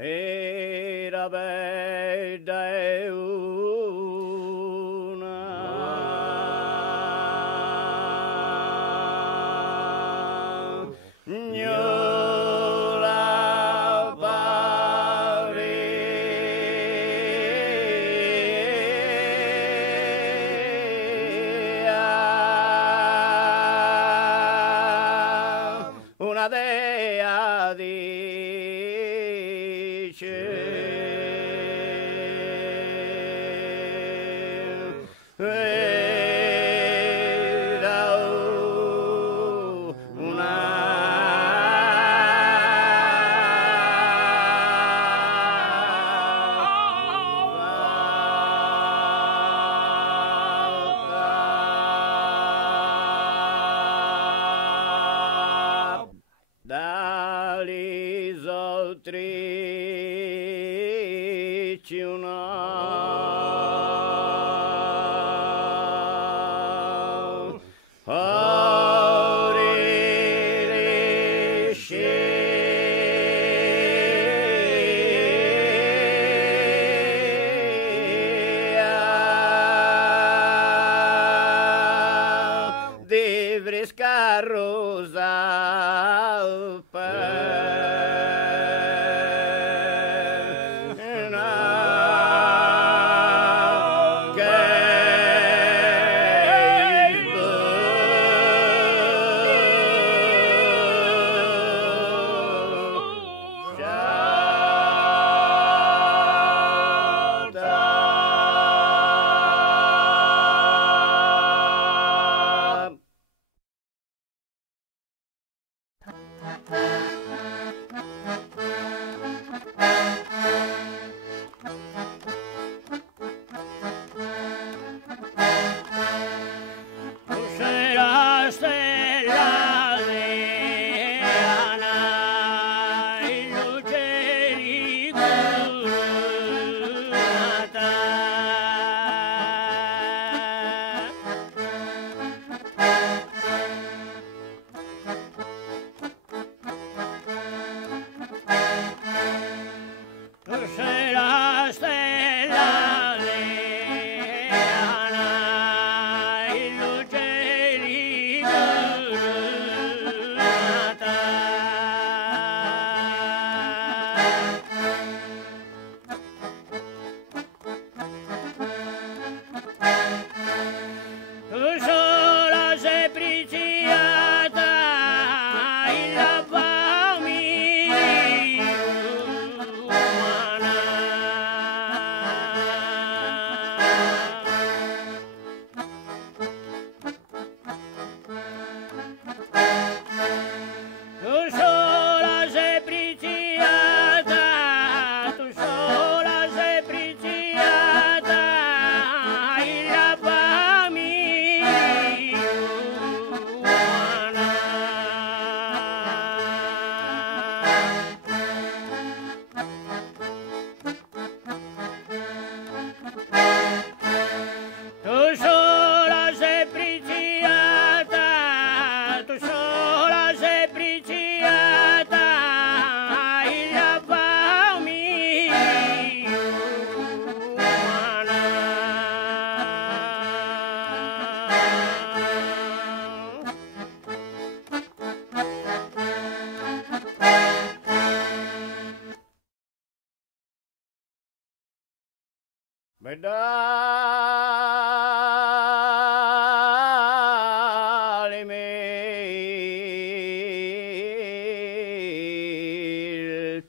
era bella e una gnola parea, una dea di cielo, era dagli autrici una di fresca rosa Bedale me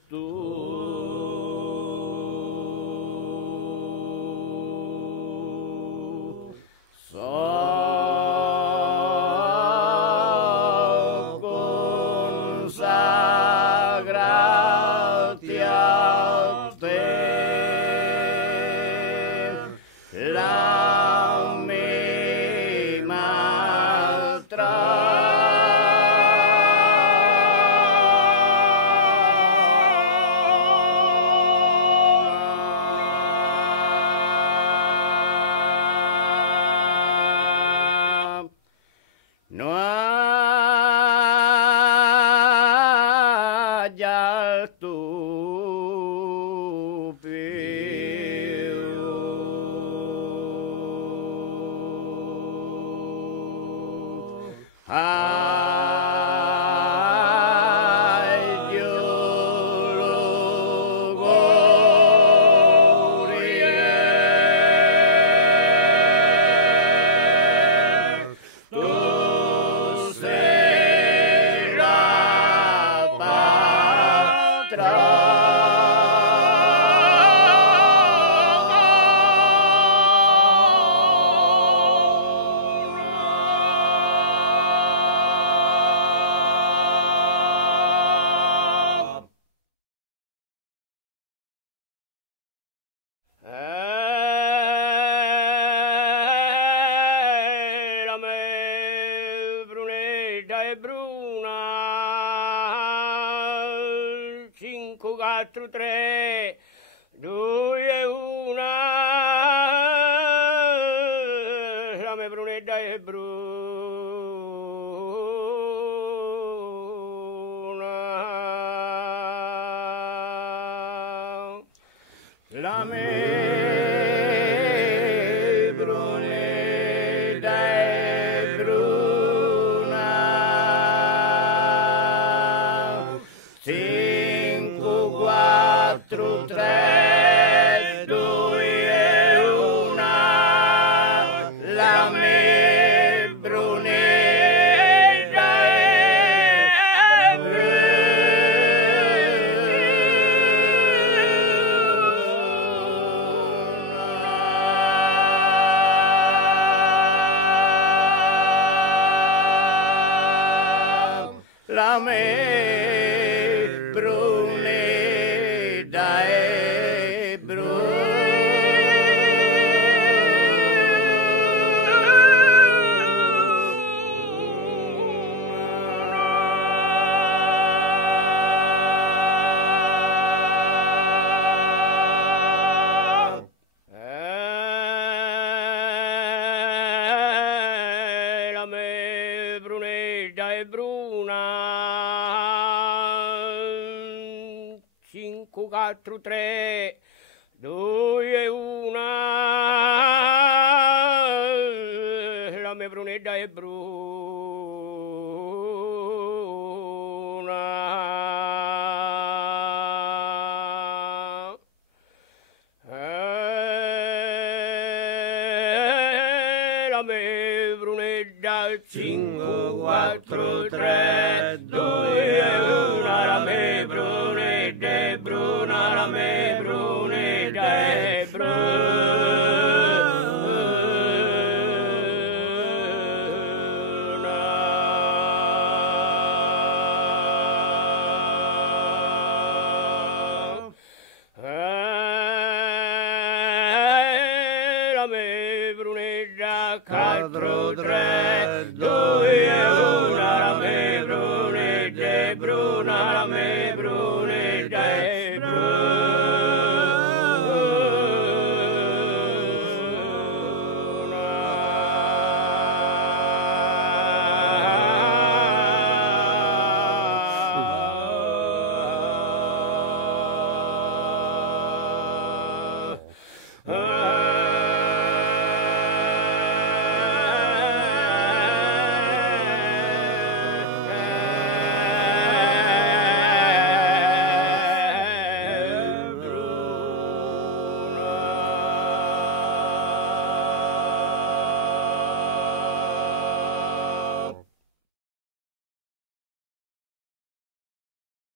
tu so consagrati a te. La 4, 3, 2, 1. La me brunetta è bruna. La me brunetta è bruna. 5, 4, 3, 2, 1. La me brunetta è bruna. La me brunetta è bruna. La me brunetta è bruna. 5, 4, 3, 2, 1. La me brunetta è bruna. La me brunetta 5, 4, 3, 2, 1. La me brunetta è bruna. La me brunetta è bruna. La me brunetta 4, 3, 2, 1. La me brunetta è bruna. La me brunetta è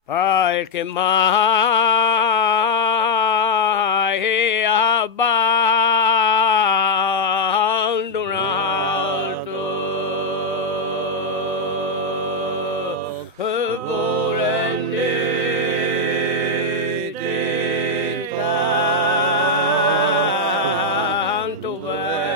Perché mai abbandonato volendete tanto bene.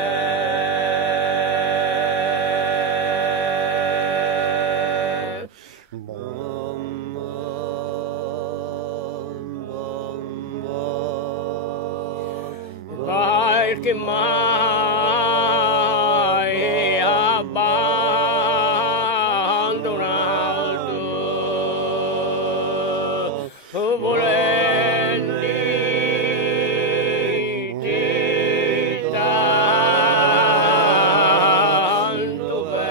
Perché mai abbandonato volendite tanto bene.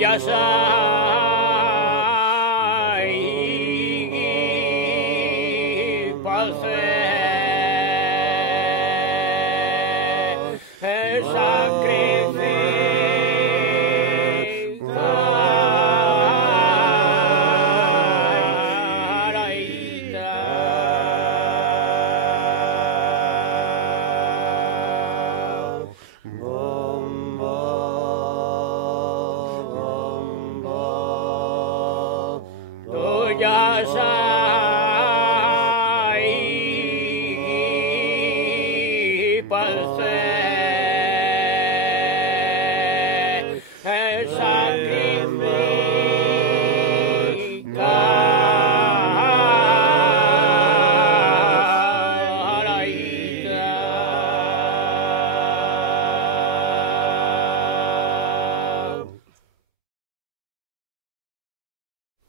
Ya sai pasé sacrificare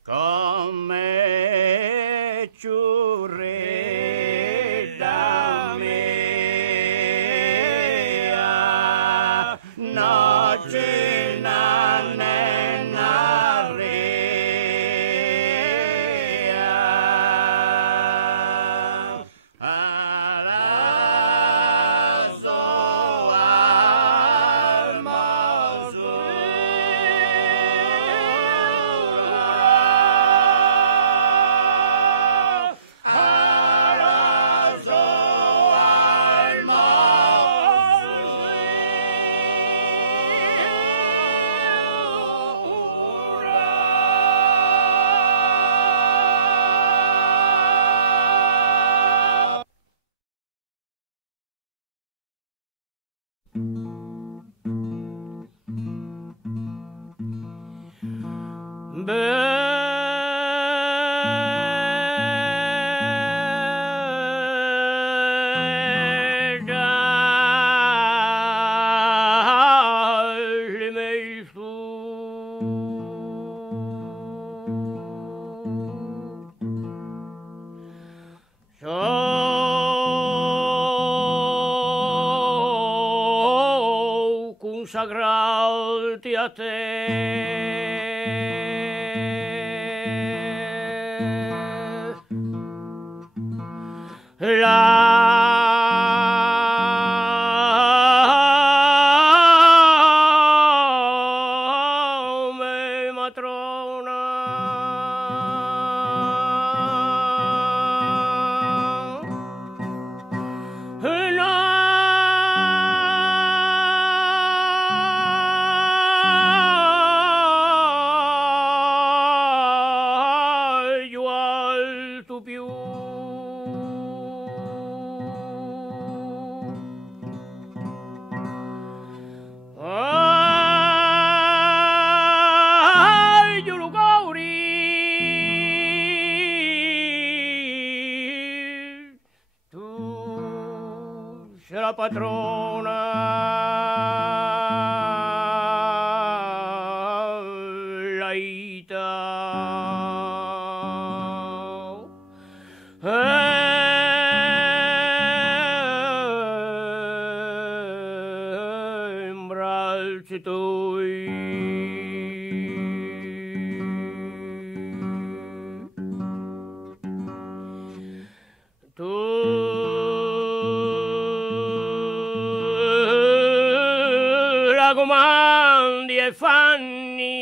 Come ciurreda mea, noce nanena rea, alla zoa consagrarti a te. La me matrona tu più io lo gauri tu sei la patrona laita imbracci tuoi tu la comandi e fanni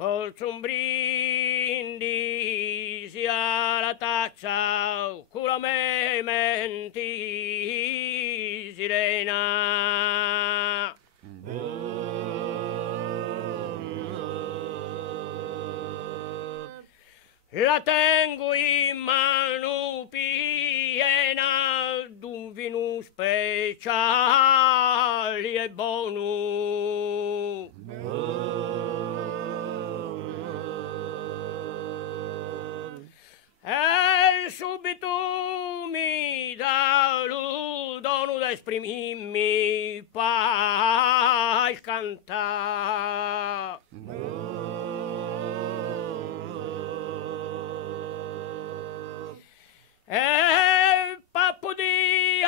Faccio un brindisi alla tazza, cura me menti sirena. La tengo in mano piena d'un vino speciale e buono. E subito mi dà il dono d'esprimirmi per cantare. E pappo di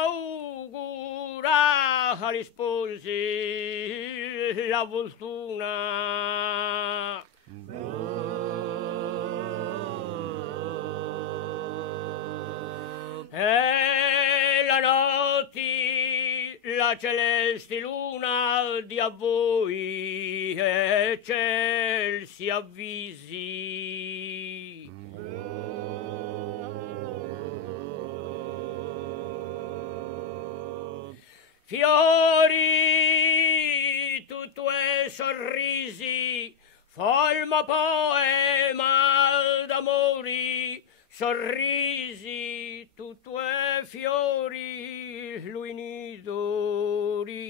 augura agli sposi la fortuna. E la notte la celeste luna di a voi e ciel si avvisi. Fiori, tutto è sorrisi, forma poema d'amori, sorrisi, tutto è fiori, lui nido risia.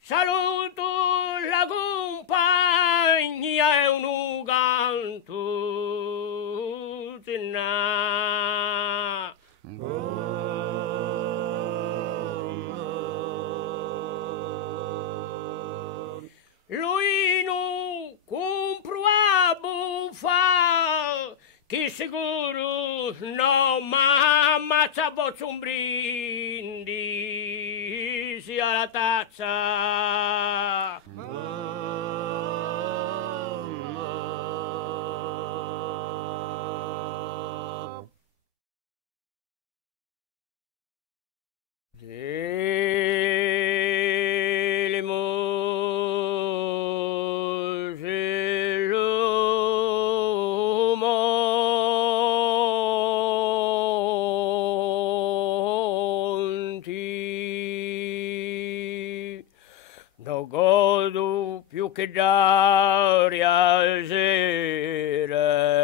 Saluto la compagnia e un canto tenà. Lui non compro a buffa, che sicuro no mamma c'ha boccio un brindisi alla tazza. No godo più che dare al sera.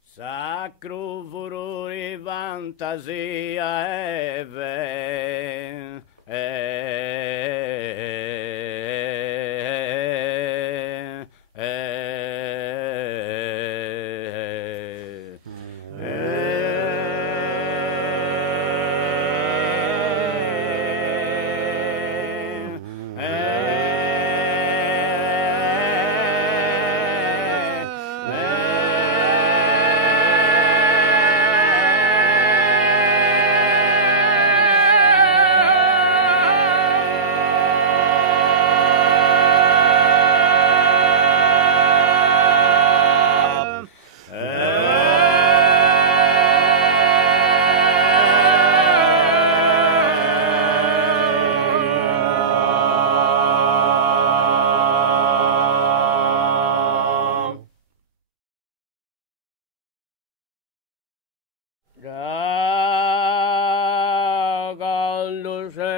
Sacro furore fantasia e ven,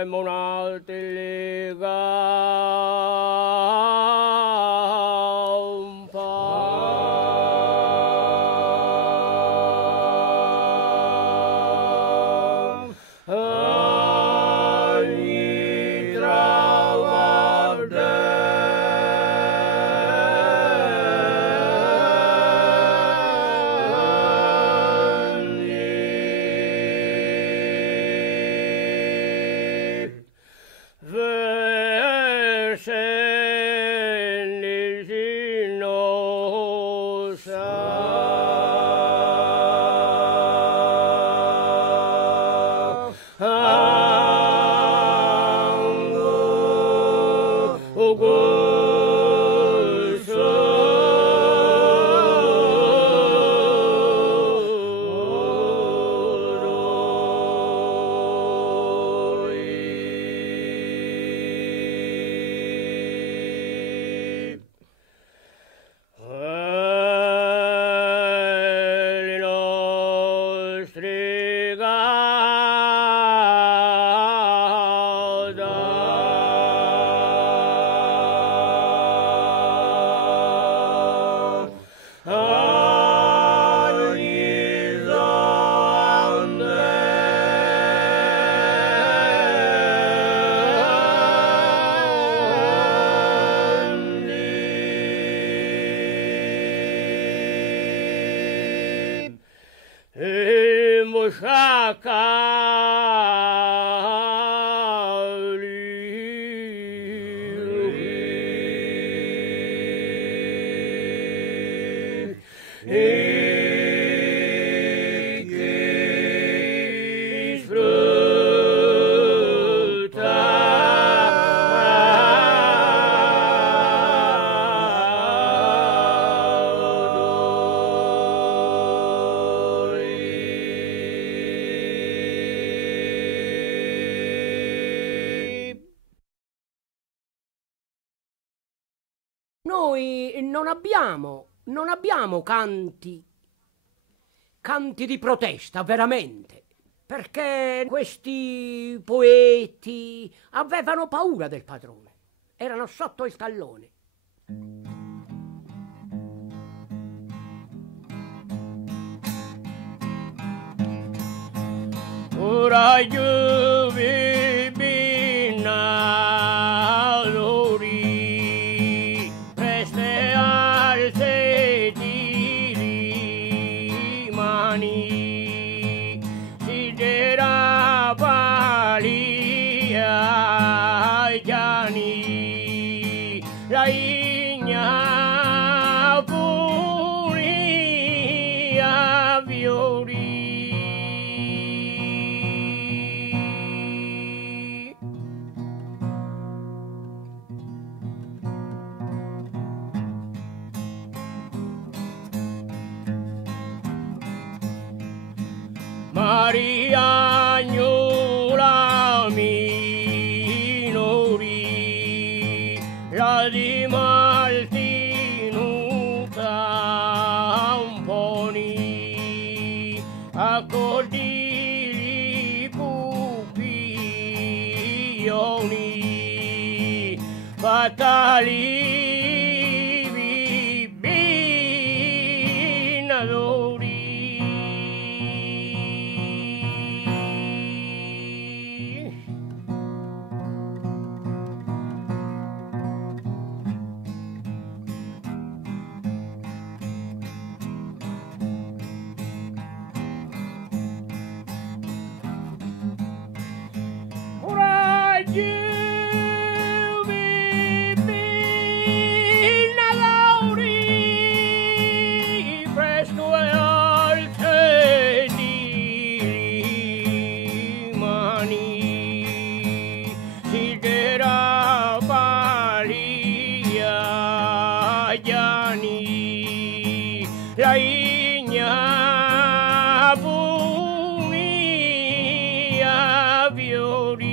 monalti Noi non abbiamo canti di protesta, veramente, perché questi poeti avevano paura del padrone, erano sotto il tallone. Ora io vivi nall'ori, preste alte di rimani, si girava lì ai piani, la igna puri a violi. Maria Agnula minori, la di Maltinuta Amponi, accordili pupioni, fatali bibinadori. La igna puni a violi.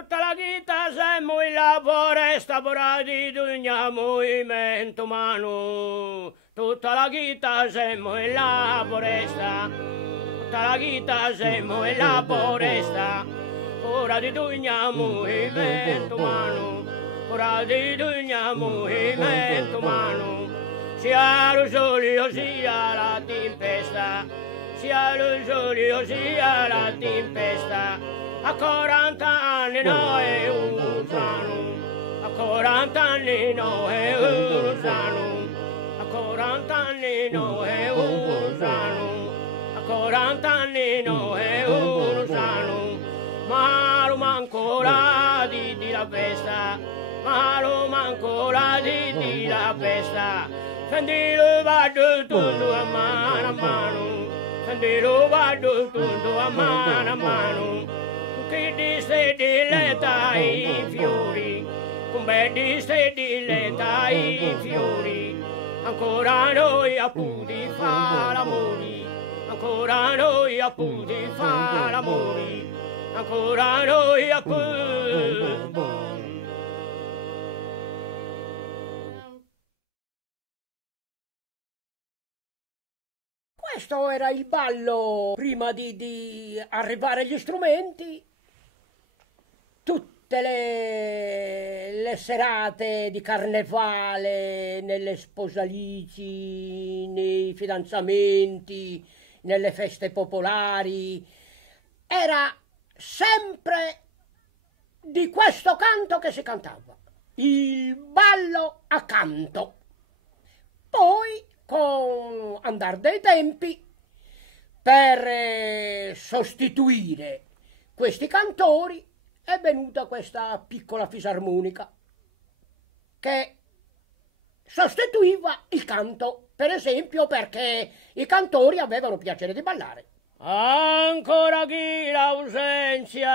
Tutta la vita siamo in la foresta per di ogni movimento umano. Tutta la vita siamo in la foresta. Tutta la vita siamo in la foresta. Ora di ogni movimento umano. Ora di ogni movimento umano. Sia lo sole sia la tempesta. Sia lo sole sia la tempesta. A 40 anni noi usano, a 40 anni noi usano, a 40 anni noi usano, a 40 anni noi usano, ma lo manco la di la festa, ma lo manco la di la festa, sentilo vado tutto a mano, sentilo vado tutto a mano. Che di se diletta i fiori, come di se diletta i fiori, ancora noi appunti fa l'amore, ancora noi appunti fa l'amore, ancora noi appunti. Questo era il ballo prima di arrivare agli strumenti. Tutte le serate di carnevale, nelle sposalici, nei fidanzamenti, nelle feste popolari, era sempre di questo canto che si cantava, il ballo a canto. Poi, con andar dei tempi, per sostituire questi cantori, è venuta questa piccola fisarmonica che sostituiva il canto, per esempio perché i cantori avevano piacere di ballare. Ancora chi l'ausenzia,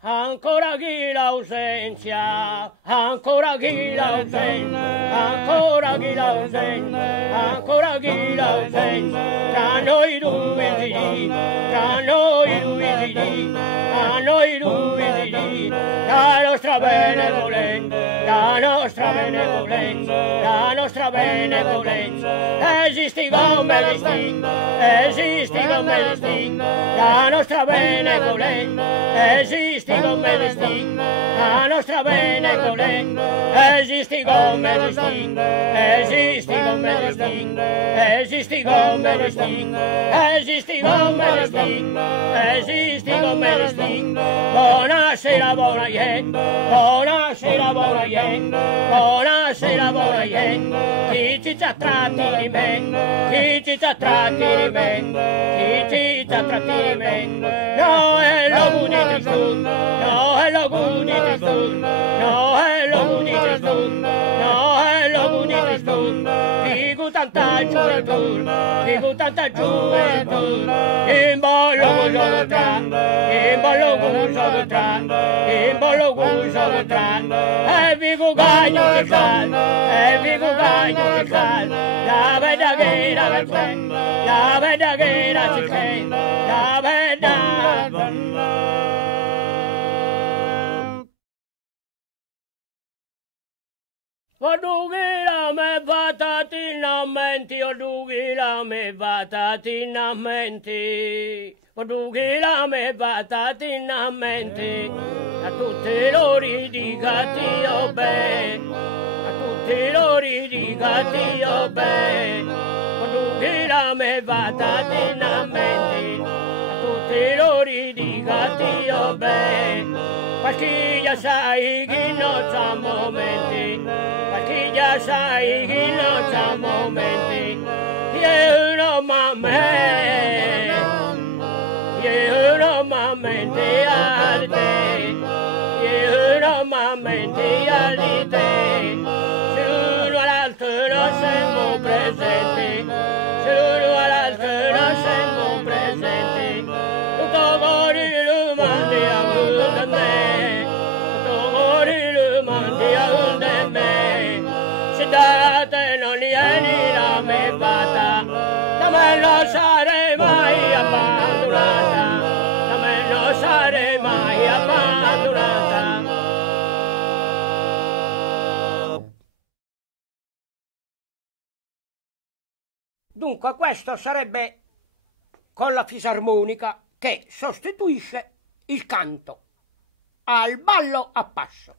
ancora chi l'ausenzia, ancora chi l'ausenzia, ancora chi l'ausenzia, ancora chi l'ausenzia, tra noi due si dice, tra noi due si dice, tra noi due si dice, la nostra benevolenza, la nostra benevolenza, la nostra benevolenza, esisti come distinto. Esisti come distinto, la nostra benevolenza, esisti come distinto, la nostra benevolenza, esisti come distinto, esisti come distinto, esisti come distinto, esisti come distinto, esisti come distinto, buonasera buona gente, buonasera buona gente, buonasera buona gente, chi ci tratti di me, chi ci tratti di me, chi ci tratti di me, no è lo di Gesù, no è lo di Gesù, no è lo di Gesù, no è lo di Gesù, figu tanta gioventù, figu tanta gioventù, in ballo guso tra, in ballo guso tra, in ballo guso tra, e figu gagno di cal, e figu gagno di cal, la veda che la vergogna, la veda che la città, la veda. Odugila me batatinamenti, odugila me batatinamenti, odugila me batatinamenti, a tutti loro dicati io bene, a tutti loro dicati io bene, odugila me batatinamenti, a tutti loro dicati io bene. Perché già sai che non c'è momenti, perché già sai che non c'è momenti, io non m'ammente a te, io non m'ammente a te, se uno all'altro non siamo presenti, se uno all'altro non siamo presenti, tutto cuore lo mandi a me. Date non vieni la me bata, da me non sarei mai abbandonata, da me non sarei mai Dunque questo sarebbe con la fisarmonica che sostituisce il canto al ballo a passo.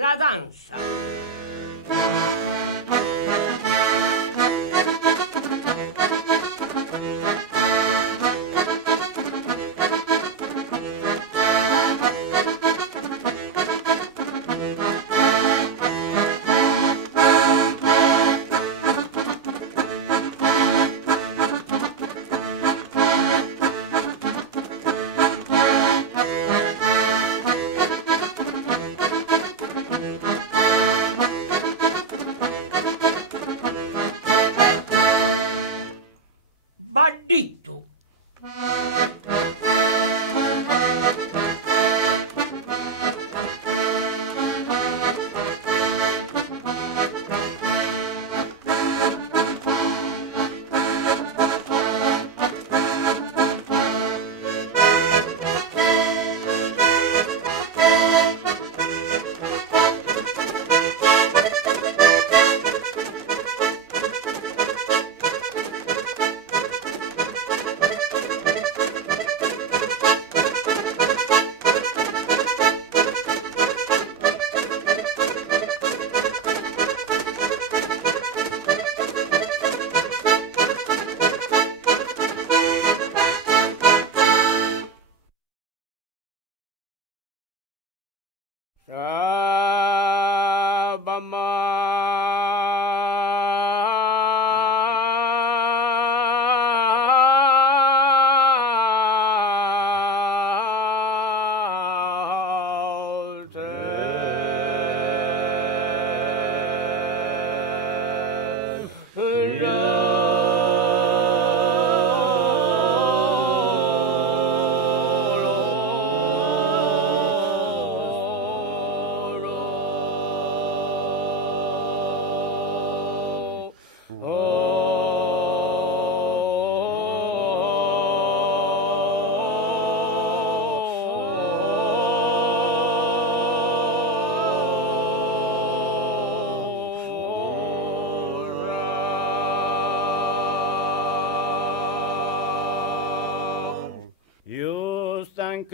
La danza. Bandito. Justan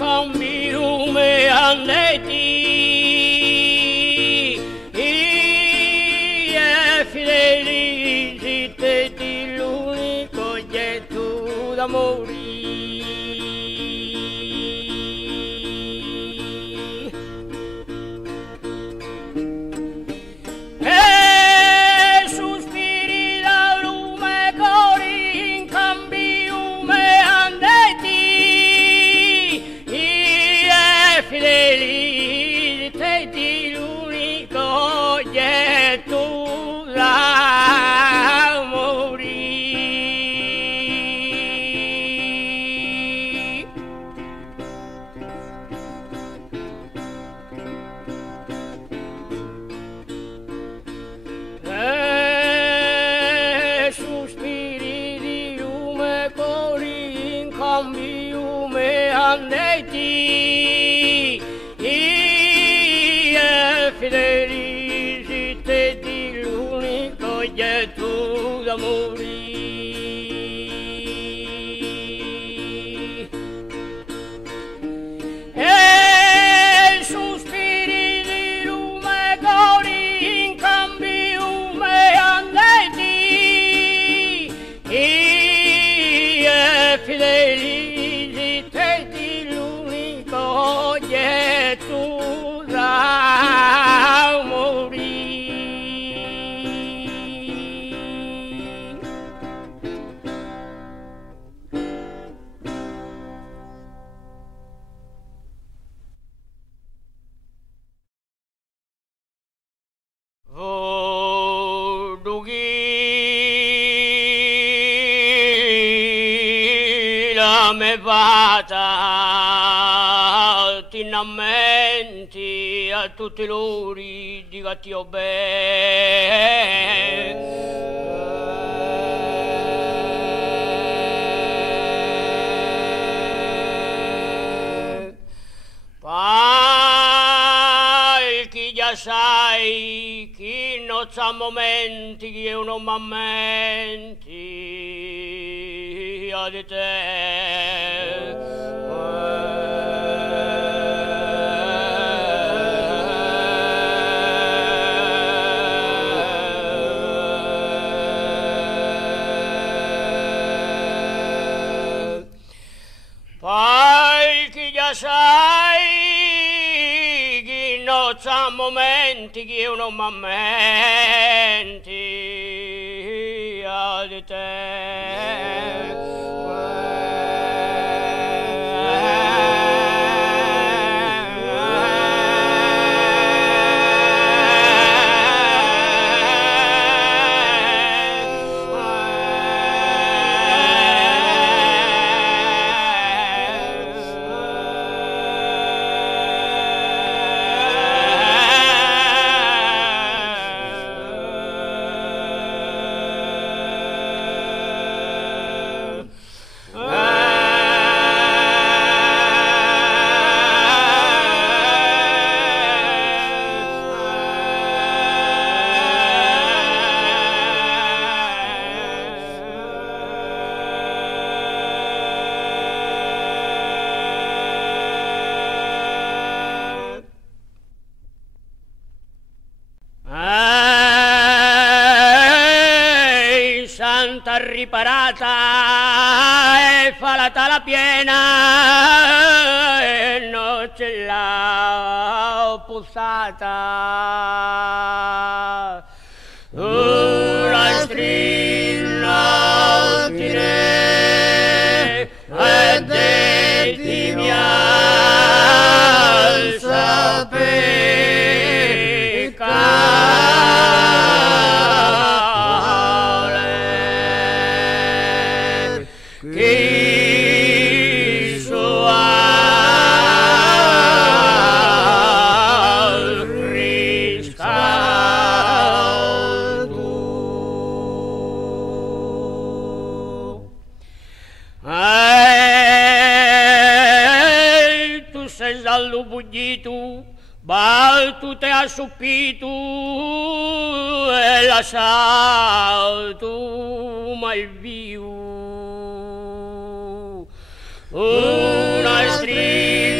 cambiume andeti e fedeli zitteti l'unico oggetto d'amore. Cambiume andeti e fedeli zitteti l'unico oggetto d'amore. E sospiri di lume cori in cambiume andeti e fedeli me vada ti innamenti a tutti loro di gatio poi chi già sai chi non sa momenti che io non m'ammenti di te. Poi chi già sai chi non sa momenti che io non m'ammenti di te. Santa riparata e falata la piena e non ce l'ha pussata una strilla tire e detti mi alza tu sei dallo buggito, tu te assupito e lasciato mai vivo una striscia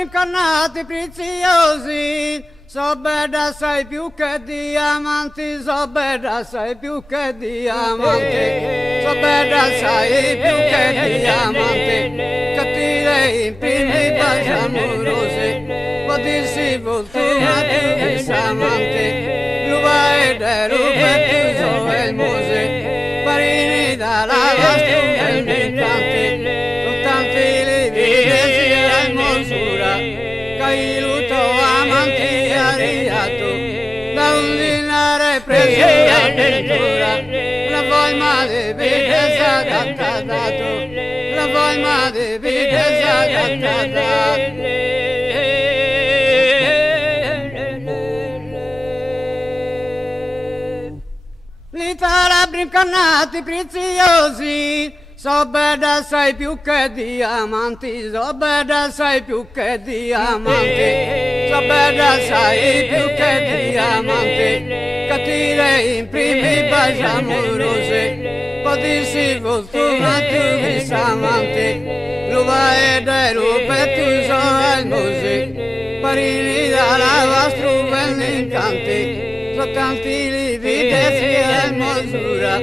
incarnati preziosi, so bella assai più che diamanti, so bella assai più che diamanti, so bella assai più che diamanti, cattive in primi baci amorosi, potersi voltare più disamanti, l'uva ed rupe più so il mose, parini dalla lastra e mercanti, soltanti le vite sia in mosura, cailuto amanti ariato, da un dinare preso l'avventura, la forma di vita dato, la forma di vita dato. L'Italia brincannati preziosi, so bella assai più che diamanti, so bella assai più che diamanti, so bella assai più che diamanti, cattive in primi baci amorosi, potersi voltare più disamanti, l'uva ed rupe tu so il mose, parini dalla vostra bella incanti, soltanti li vite sia in mosura,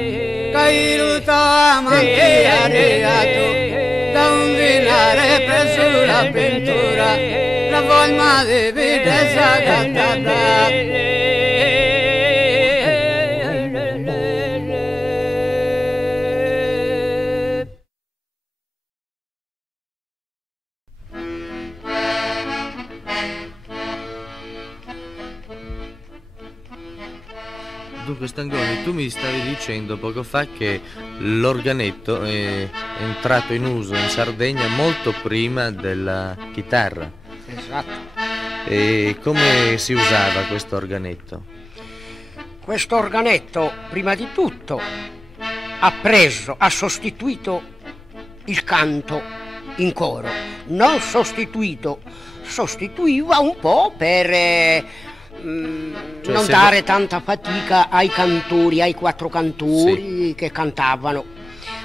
cailuto amanti ariato, da un dinare preso l'avventura, la forma di vita sagattata. Dunque Stangoni, tu mi stavi dicendo poco fa che l'organetto è entrato in uso in Sardegna molto prima della chitarra. Esatto. E come si usava questo organetto? Questo organetto, prima di tutto, ha sostituito il canto in coro. Non sostituito, sostituiva un po' per non dare tanta fatica ai cantori, ai quattro cantori che cantavano,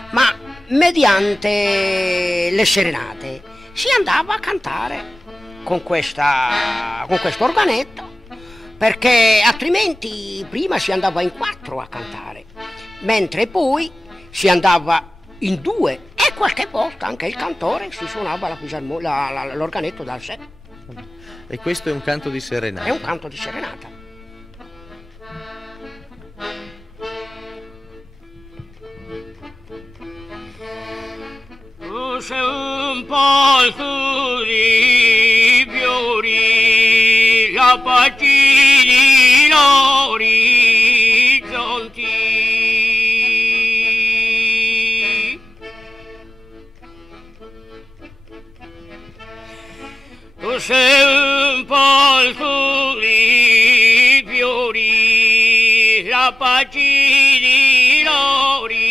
ma mediante le serenate si andava a cantare con questo organetto, perché altrimenti prima si andava in quattro a cantare, mentre poi si andava in due e qualche volta anche il cantore si suonava l'organetto dal sé. E questo è un canto di serenata? È un canto di serenata. Tu sei un polso di fiori, la pagini l'orizzonti. Tu sei un polso di fiori, la pagini l'orizzonti.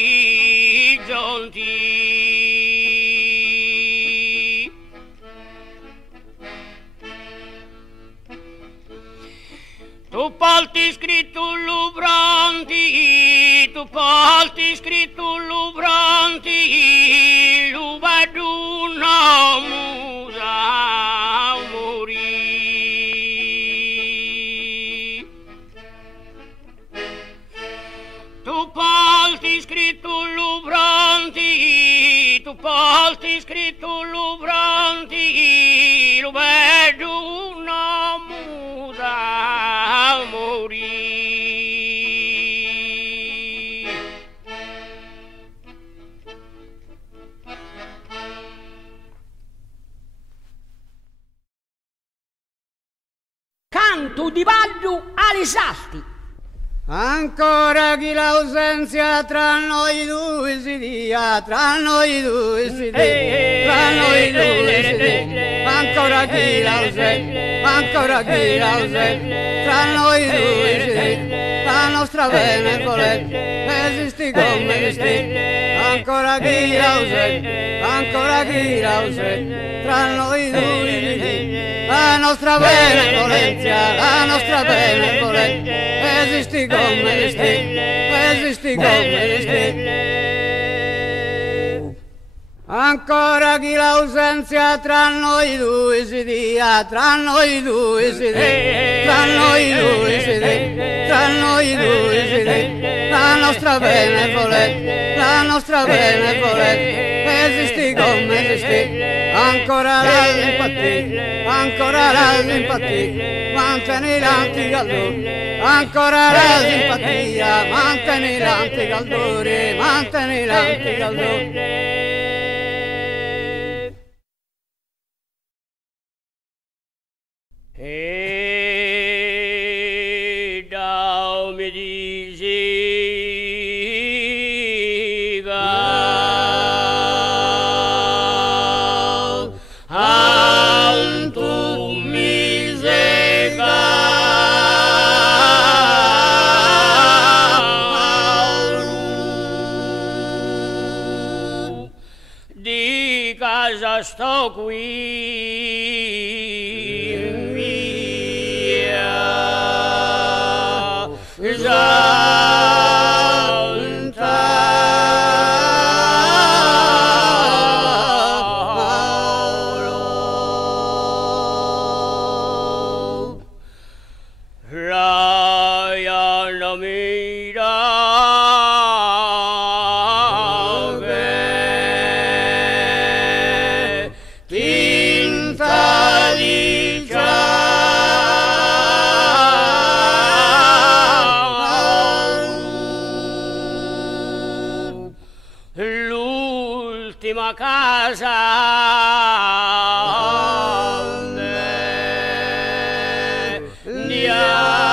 Tu palti scritto lubranti, tu palti scritto lubranti, l'ubaduna musa morì. Tu palti scritto lubranti, tu palti scritto lubranti, l'ubaduna musa morì. Canto di Vaglio alle Sasti. Ancora chi l'ausenzia tra noi due si dia, tra noi due si dia, tra noi due si dia. Ancora chi l'ausenzia, ancora chi l'ausenzia, tra noi due si dia. La nostra benevolenza esisti come esisti. Ancora chi l'ausenzia, ancora chi l'ausenzia, tra noi due si dia. La nostra benevolenza, la nostra benevolenza esisti come esisti, esisti come esisti. Ancora chi l'ausenzia tra noi due si dia, tra noi due si dia, tra noi due si dia, tra noi due si dia, la nostra benevolenza, la nostra benevolenza, esisti come esisti, ancora la simpatia, ancora la simpatia, mantieni l'anticaldore, ancora la simpatia, mantieni l'anticaldore, mantieni l'anticaldore. E da mi disiga antum mi sega di casa sto qui l'ultima casa di altre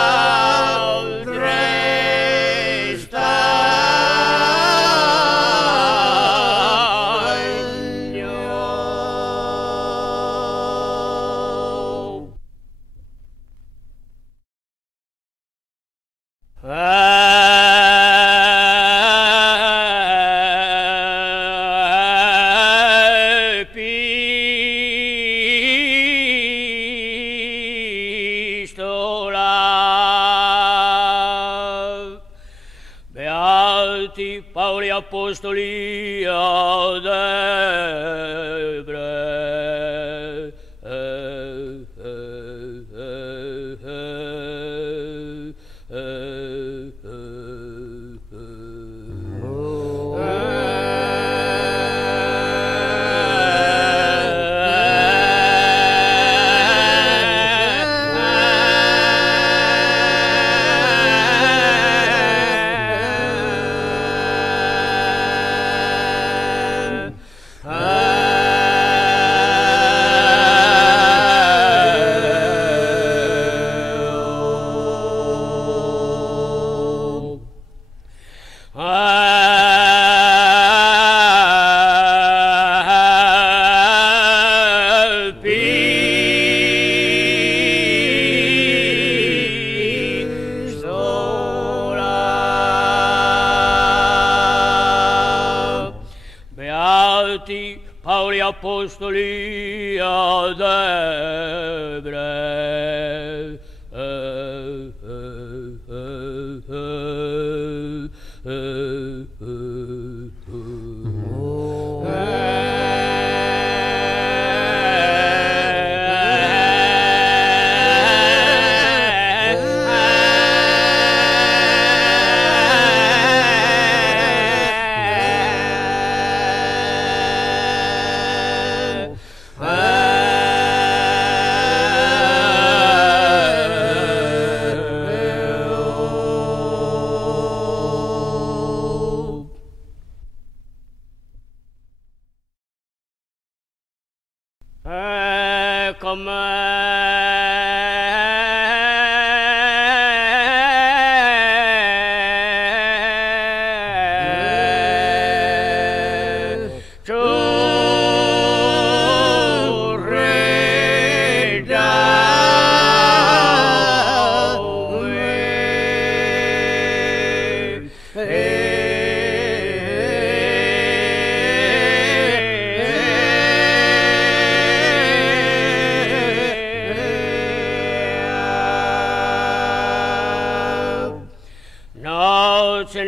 Beati Paoli Apostoli ad Ebre. Beati Paoli Apostoli ad Ebre. Noce